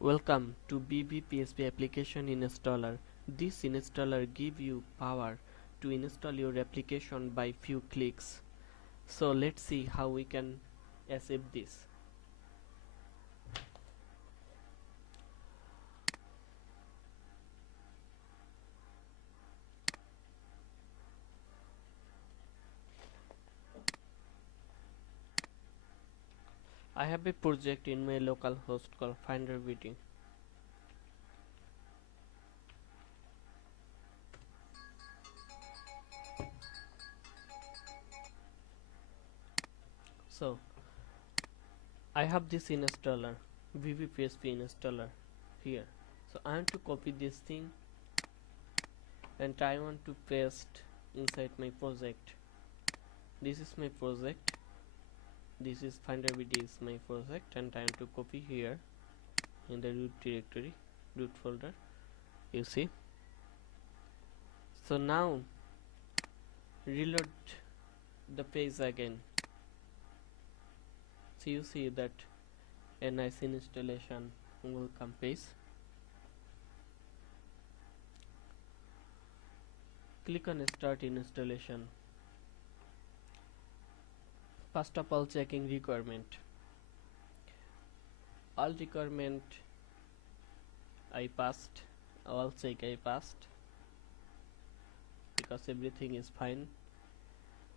Welcome to Bevy PHP application installer. This installer gives you power to install your application by few clicks. So let's see how we can achieve this. I have a project in my local host called Bevy. So I have this installer, Bevy PHP installer here. So I want to copy this thing and I want to paste inside my project. This is my project. This is Bevy is my project, and I want to copy here in the root directory, root folder. You see. So now reload the page again. So you see that a nice installation will come page. Click on start installation. First of all, checking requirement. All requirement I passed, all check I passed because everything is fine.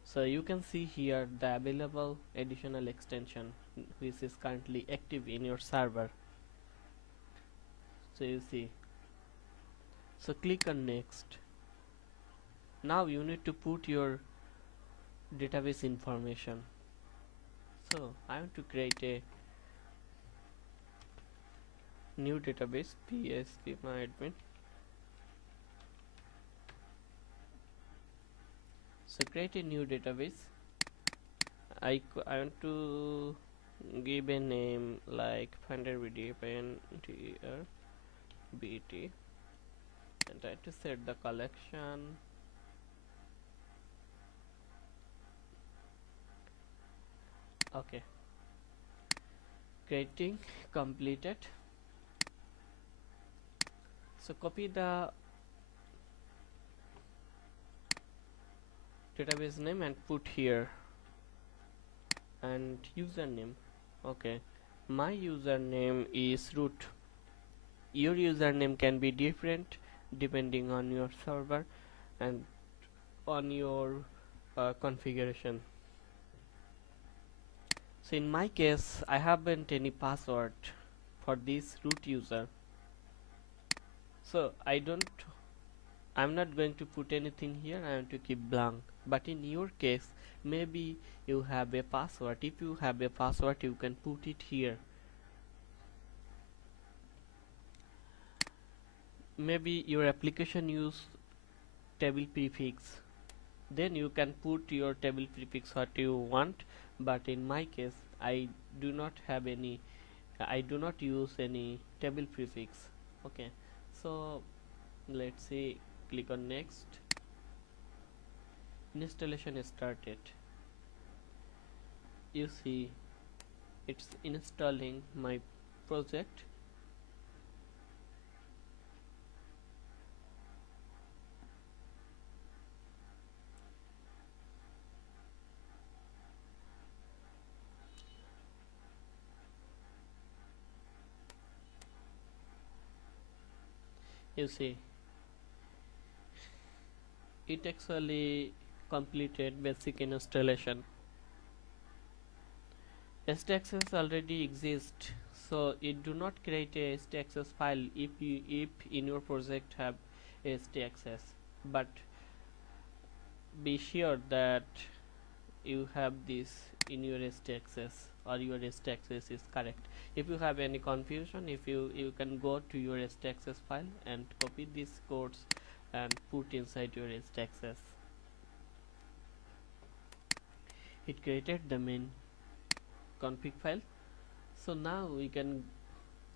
So you can see here the available additional extension which is currently active in your server. So you see. So click on next. Now you need to put your database information. So I want to create a new database, PHP my admin. So create a new database. I want to give a name like Bevy, BT, and try to set the collection. Okay, creating completed. So copy the database name and put here, and username. Okay, my username is root. Your username can be different depending on your server and on your configuration. So in my case, I haven't any password for this root user, so I'm not going to put anything here. I want to keep blank. But in your case, maybe you have a password. If you have a password, you can put it here. Maybe your application use table prefix, then you can put your table prefix what you want. But in my case, I do not use any table prefix. Okay, so let's see. Click on next. Installation is started. You see it's installing my project. You see it actually completed basic installation. htaccess already exists, so it do not create a htaccess file if in your project have htaccess, but be sure that you have this in your htaccess or your htaccess is correct. If you have any confusion, if you can go to your htaccess file and copy these codes and put inside your htaccess. It created the main config file. So now we can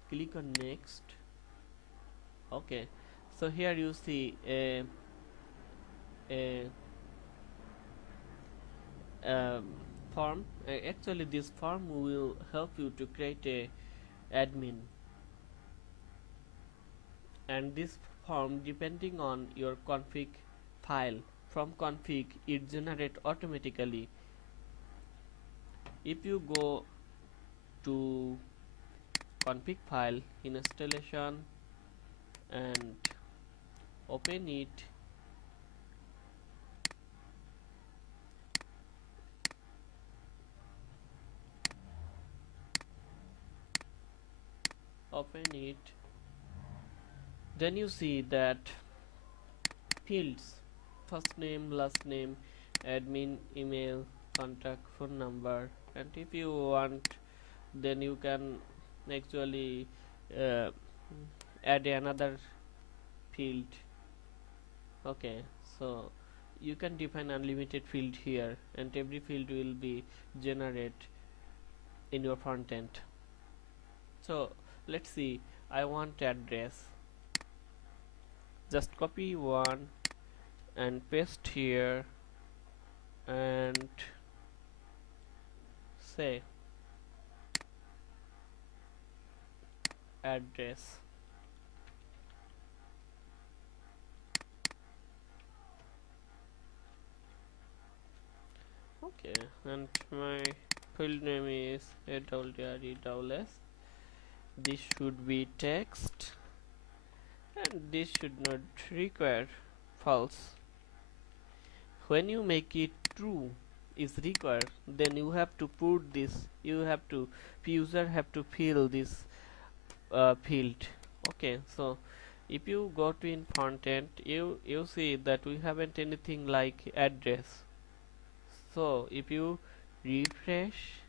click on next. Okay, so here you see a form. Actually this form will help you to create a admin. and this form, depending on your config file, from config it generate automatically. If you go to config file, installation, and open it, then you see that fields, first name, last name, admin email, contact phone number, and if you want, then you can actually uh, add another field. Okay, so you can define unlimited field here, and every field will be generate in your front end. So let's see, I want address, just copy one and paste here and say address. Okay, and my field name is htaccess. This should be text, and this should not require false. When you make it true is required, then you have to put this, user have to fill this field. Okay, so if you go to in front end, you see that we haven't anything like address. So if you refresh,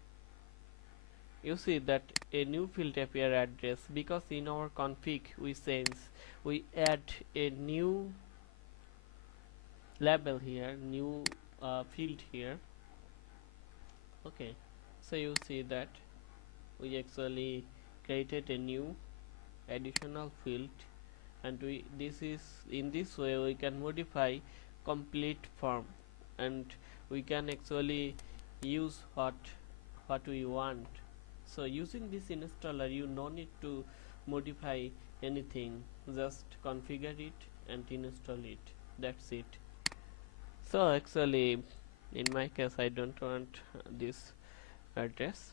you see that a new field appear, address, because in our config we add a new label here, new field here. Okay, so you see that we actually created a new additional field, and in this way we can modify complete form, and we can actually use what we want. So using this installer, you no need to modify anything, just configure it and install it, that's it. So actually in my case I don't want this address,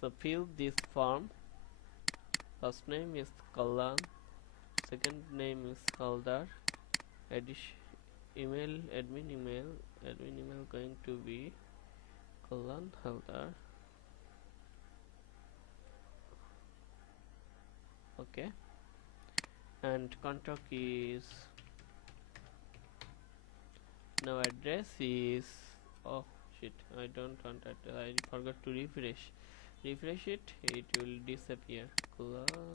so fill this form. First name is Kallan, second name is Haldar, admin email going to be Kallan Haldar. Okay, and contact is, now address is, oh shit, I don't want that, I forgot to refresh it, it will disappear. Kallan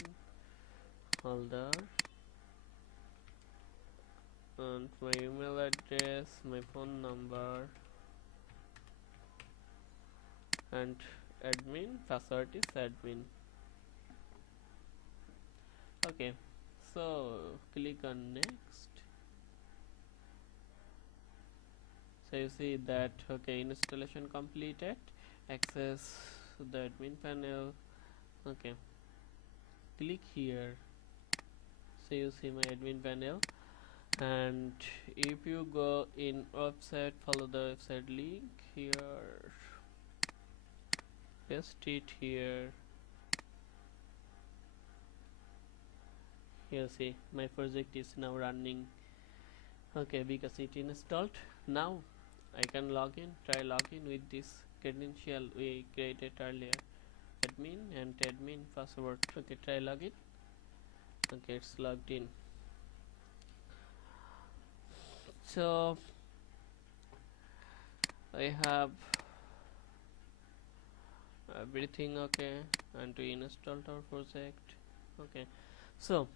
Haldar, and my email address, my phone number, and admin password is admin. Okay, so click on next. So you see that, okay, installation completed, access the admin panel. Okay, click here, so you see my admin panel, and if you go in website, follow the website link here, paste it here. Here see my project is now running. Okay, because it installed. Now I can try login with this credential we created earlier, admin and admin password. Okay, try login. Okay, it's logged in. So I have everything okay, and we installed our project. Okay, so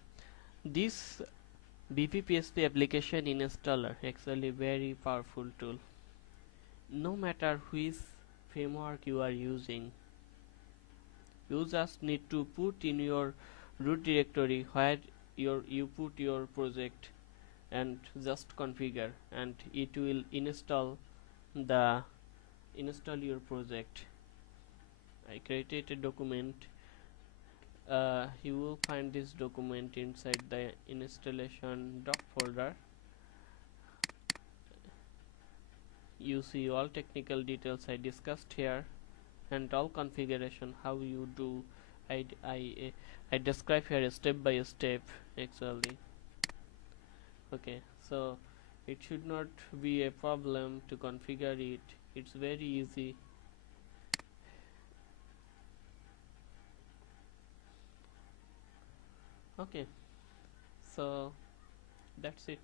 this BPPSP application installer actually very powerful tool. No matter which framework you are using, you just need to put in your root directory where you put your project and just configure, and it will install your project. I created a document you will find this document inside the installation doc folder. You see all technical details I discussed here and all configuration how you do. I describe here step by step actually. Okay, so it should not be a problem to configure it. It's very easy. Okay, so that's it.